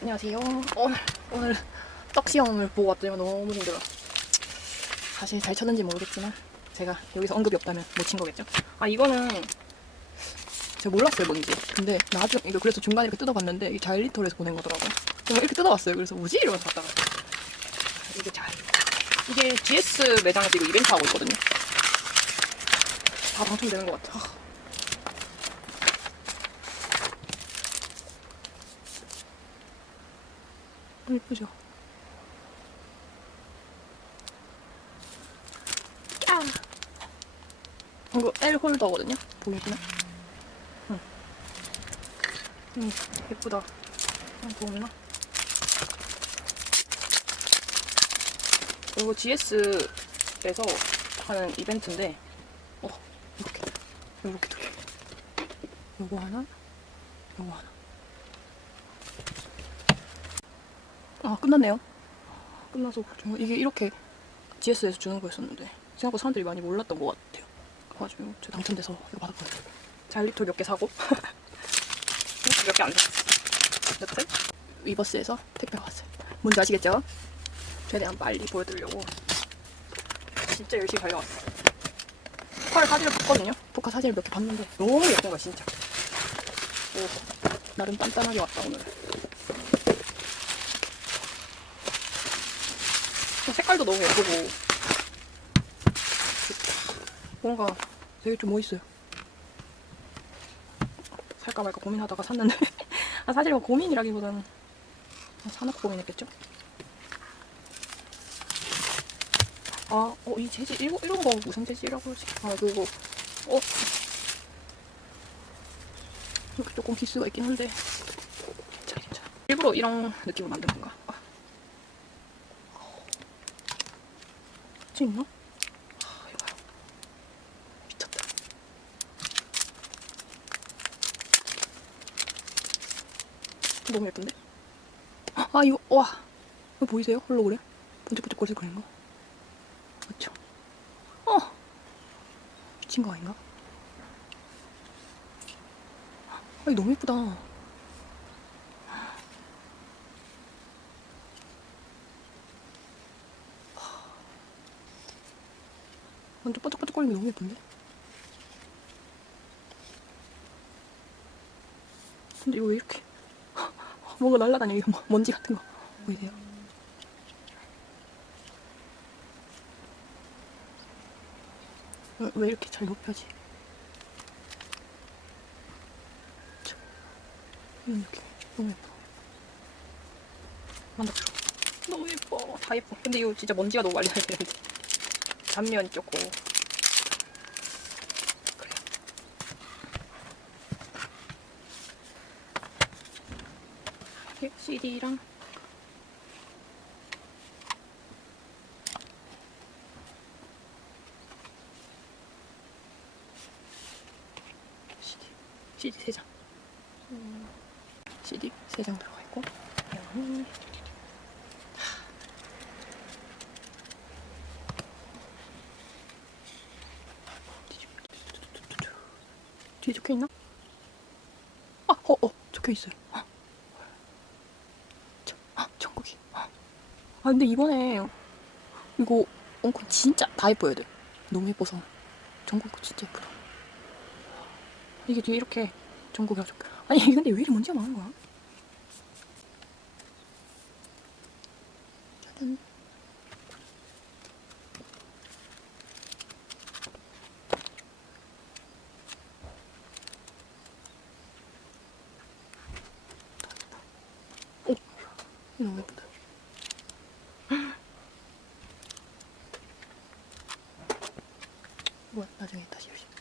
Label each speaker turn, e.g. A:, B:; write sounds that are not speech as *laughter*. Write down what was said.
A: 안녕하세요. 오늘 오늘 떡 시험을 보고 왔더니 너무 힘들어. 사실 잘 쳤는지 모르겠지만 제가 여기서 언급이 없다면 못 친 거겠죠. 아 이거는 제가 몰랐어요 뭔지. 근데 나중 이거 그래서 중간에 이렇게 뜯어봤는데 이게 자일리톨에서 보낸 거더라고요. 그냥 이렇게 뜯어봤어요. 그래서 뭐지 이러면서 봤다가 이게 잘 이게 GS 매장에서 이거 이벤트 하고 있거든요. 다 당첨되는 것 같아. 아. 어, 예쁘죠? 야! 이거 L 홀더거든요? 보이시나? 응. 음, 예쁘다. 음, 보이나? 이거 GS에서 하는 이벤트인데, 어, 이렇게. 이렇게 두 개. 요거 하나, 요거 하나. 아 끝났네요. 끝나서 정말 이게 이렇게 GS에서 주는 거였었는데 생각보다 사람들이 많이 몰랐던 것 같아요. 그래가지고 저 당첨돼서 이거 받았거든요. 자일리톨 몇개 사고 *laughs* 몇 개 안 샀어. 여튼 위버스에서 택배가 왔어요. 뭔지 아시겠죠? 최대한 빨리 보여드리려고 진짜 열심히 달려왔어. 펄 사진을 봤거든요. 포카 사진을 몇 개 봤는데 너무 예쁜 거야 진짜. 오 나름 단단하게 왔다 오늘. 색깔도 너무 예쁘고 뭔가 되게 좀 멋있어요. 살까 말까 고민하다가 샀는데 *laughs* 아, 사실 뭐 고민이라기보다는 사놓고 고민했겠죠? 아, 어, 이 재질, 이런, 이런 거 무슨 재질이라고 그러지? 아, 그거, 어. 이렇게 조금 기스가 있긴 한데, 괜찮아, 괜찮아. 일부러 이런 느낌으로 만든 건가? 있나? 아, 이거. 너무 예쁜데? 아, 이거, 와. 이거 보이세요? 홀로그램? 번쩍번쩍거리서 그린 거? 맞죠? 어! 미친 거 아닌가? 아, 이거 너무 예쁘다. 완전 게 너무 예쁜데? 근데 이거 왜 이렇게 *laughs* 뭔가 날라다녀 이거 뭐, 먼지 같은 거 보이세요? 왜, 왜 이렇게 잘 높여지? 참, 이런 느낌 너무 예뻐 만족스러워 너무 예뻐 다 예뻐 근데 이거 진짜 먼지가 너무 많이 *laughs* 나는데 단면 조금 그래 CD랑 CD CD 세 장. CD 세장 들어가 있고. 음. 뒤에 적혀 있나? 아, 어, 어, 적혀 있어요. 아, 저, 아, 전국이. 아, 근데 이번에 이거 엉콘 진짜 다 예뻐야 돼. 너무 예뻐서 전국 거 진짜 예쁘다. 이게 뒤에 이렇게 전국이 적혀. 아니 근데 왜 이리 먼지가 많은 거야? 짜잔. 너무 예쁘다. 뭐야, 나중에 다시 열심히.